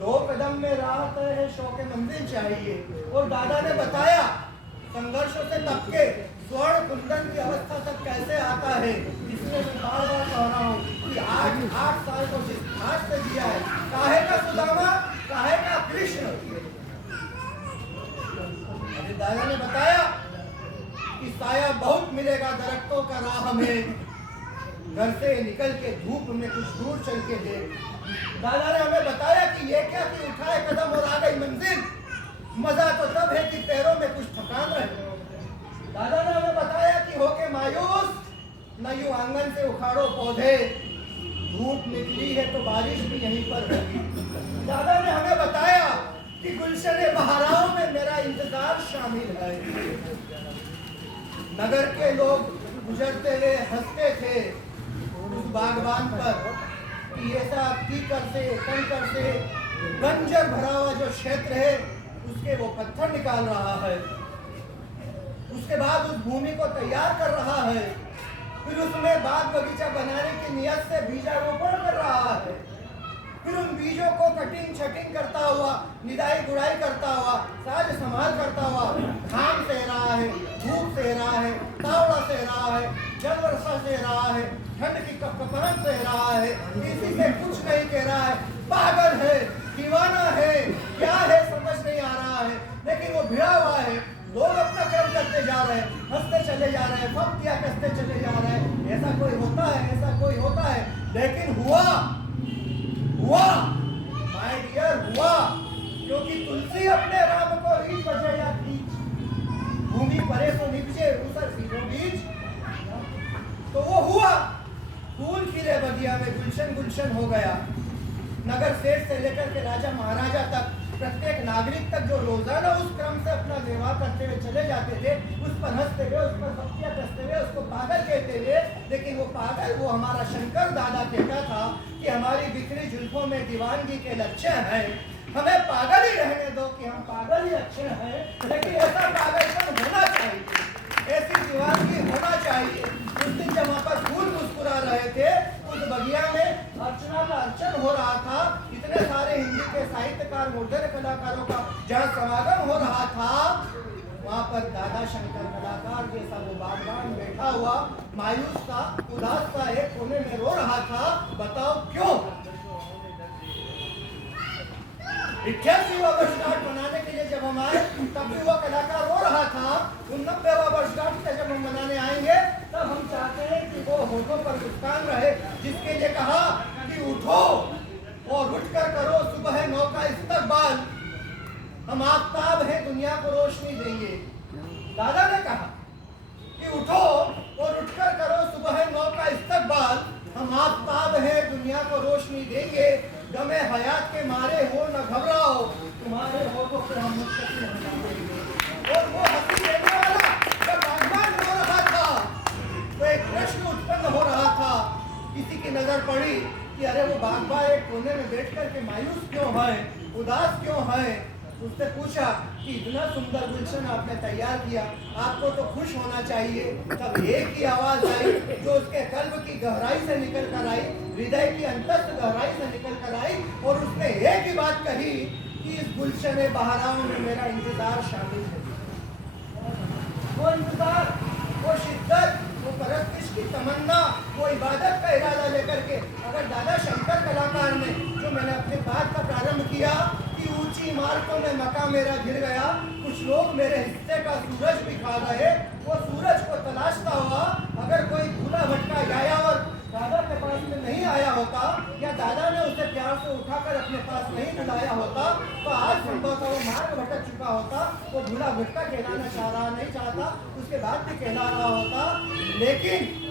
2 कदम में राह तय है, शौक मंजिल चाहिए। और दादा ने बताया संघर्षों से तब के स्वर्ण कुंदन की अवस्था तक कैसे आता है। इसलिए मैं बार बार कह रहा हूँ कि 8 साल को जिस घाट से दिया है, काहे का सुदामा, काहे का कृष्ण। दादा ने बताया कि साया बहुत मिलेगा दरख्तों का राह में, घर से निकल के धूप में कुछ दूर चल के देख। दादा ने हमें बताया कि ये क्या कि उठाए कदम और आ गई मंजिल, मजा तो तब है कि पैरों में कुछ थकान रहे। दादा ने हमें बताया कि होके मायूस न यूं आंगन से उखाड़ो पौधे, धूप निकली है तो बारिश भी यहीं पर होगी। दादा ने हमें बताया कि गुलशन बहराओं में मेरा इंतजार शामिल है। नगर के लोग गुजरते हुए हंसते थे उस बागबान पर कि ऐसा कीकर से कंकर से बंजर भरा हुआ जो क्षेत्र है उसके वो पत्थर निकाल रहा है, उसके बाद उस भूमि को तैयार कर रहा है, फिर उसमें बाग बगीचा बनाने की नियत से बीजारोपण कर रहा है, फिर उन बीजों को कटिंग छटिंग करता हुआ, निदाई गुड़ाई करता हुआ, साज संभाल करता हुआ, घाम सह रहा है, धूप सह रहा है, तावड़ा सह रहा है, जल वर्षा सह रहा है, ठंड की कपकपाहट सह रहा है, किसी से कुछ नहीं कह रहा है, पागल है, दीवाना है, क्या है समझ नहीं आ रहा है, लेकिन वो भिड़ा हुआ है। लोग अपना कर्म करते जा रहे हैं, हंसते चले जा रहे हैं, फक किया कसते चले जा रहे हैं। ऐसा कोई होता है, ऐसा कोई होता है, लेकिन हुआ माय डियर हुआ, क्योंकि तुलसी अपने राम को रीत बजे या खींच, भूमि परे तो निपजे ऊसर सीधो बीज। तो वो हुआ, फूल खिले बगिया में, गुलशन गुलशन हो गया। नगर सेठ से लेकर के राजा महाराजा तक, प्रत्येक नागरिक तक जो रोजाना उस क्रम से अपना निर्वाह करते हुए चले जाते थे, उस पर हंसते हुए, उस पर बत्तियां कसते हुए, उसको पागल कहते हुए। लेकिन वो पागल, वो हमारा शंकर दादा कहता था कि हमारी बिखरी जुल्फों में दीवानगी के लक्षण है, हमें पागल ही रहने दो कि हम पागल ही लक्षण है, लेकिन ऐसा पागलपन होना चाहिए, ऐसी दीवानगी होना चाहिए। उस दिन जब वहां पर फूल मुस्कुरा रहे थे, उस बगिया में अर्चना का अर्चन हो रहा था, इतने सारे हिंदी के साहित्यकार, मूर्धन्य कलाकारों का जहाँ समागम हो रहा था, वहां पर दादा शंकर कलाकार जैसा वो बागवान बैठा हुआ, मायूस था, उदास था, एक कोने में रो रहा था। बताओ क्यों? 88वां वर्षगांठ मनाने के लिए जब हम आए, तब भी वो कलाकार रो रहा था। 89वां वर्षगांठ का जब हम मनाने आएंगे, तब हम चाहते हैं कि वो होठों पर मुस्कान रहे, जिसके लिए कहा कि उठो और उठकर करो सुबह 9 का इस्तकबाल, हम आफताब हैं, दुनिया को रोशनी देंगे। दादा ने कहा कि उठो और उठकर करो सुबह 9 का इस्तकबाल, हम आफताब हैं, दुनिया को रोशनी देंगे। गमे हयात के मारे हो न घबराओ, तुम्हारे होठों पर हम मुस्तकिल हंसाएंगे। और वो हंसी देने वाला जब बागबान हो रहा था, तो एक प्रश्न उत्पन्न हो रहा था। किसी की नजर पड़ी कि अरे वो बागबान एक कोने में बैठ कर के मायूस क्यों है, उदास क्यों है। उससे पूछा कि इतना सुंदर गुलशन आपने तैयार किया, आपको तो खुश होना चाहिए। तब एक ही आवाज आई जो उसके कल्ब की गहराई से निकल कर आई, हृदय की अंतस्थ गहराई से निकल कर आई, और उसने एक ही बात कही कि इस गुलशन बहराओं में मेरा इंतजार शामिल है। वो इंतजार, वो शिद्दत, वो परस्तिश की तमन्ना, वो इबादत का इरादा लेकर के अगर दादा शंकर कलाकार ने, जो मैंने अपनी बात का प्रारंभ किया कि ऊंची इमारतों में मकान मेरा गिर गया, कुछ लोग मेरे हिस्से का सूरज भी खा गए, वो सूरज को तलाशता हुआ अगर कोई भूला भटका यायावर दादा के पास में नहीं आया होता, या दादा ने उसे प्यार से उठाकर अपने पास नहीं बुलाया होता, तो आज संभवतः वो मार्ग भटक चुका होता। वो भूला भटका कहलाना चाह रहा नहीं चाहता, उसके बाद भी कहला रहा होता। लेकिन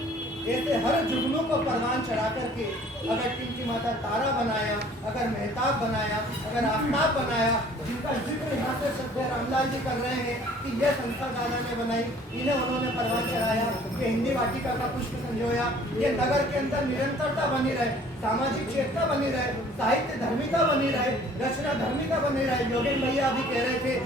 ऐसे हर जुगनू को परवान चढ़ा करके अगर टिमटिमाता तारा बनाया, अगर मेहताब बनाया, अगर आफ्ताब बनाया, जिनका जिक्र यहाँ से श्रद्धेय रामलाल जी कर रहे हैं कि यह संस्था दादा ने बनाई, इन्हें उन्होंने परवान चढ़ाया, ये हिंदी वाटिका का पुष्प संजोया, ये नगर के अंदर निरंतरता बनी रहे, सामाजिक चेतना बनी रहे, साहित्य धर्मिता बनी रहे, रचना धर्मिता बनी रहे। योगेन भैया अभी कह रहे थे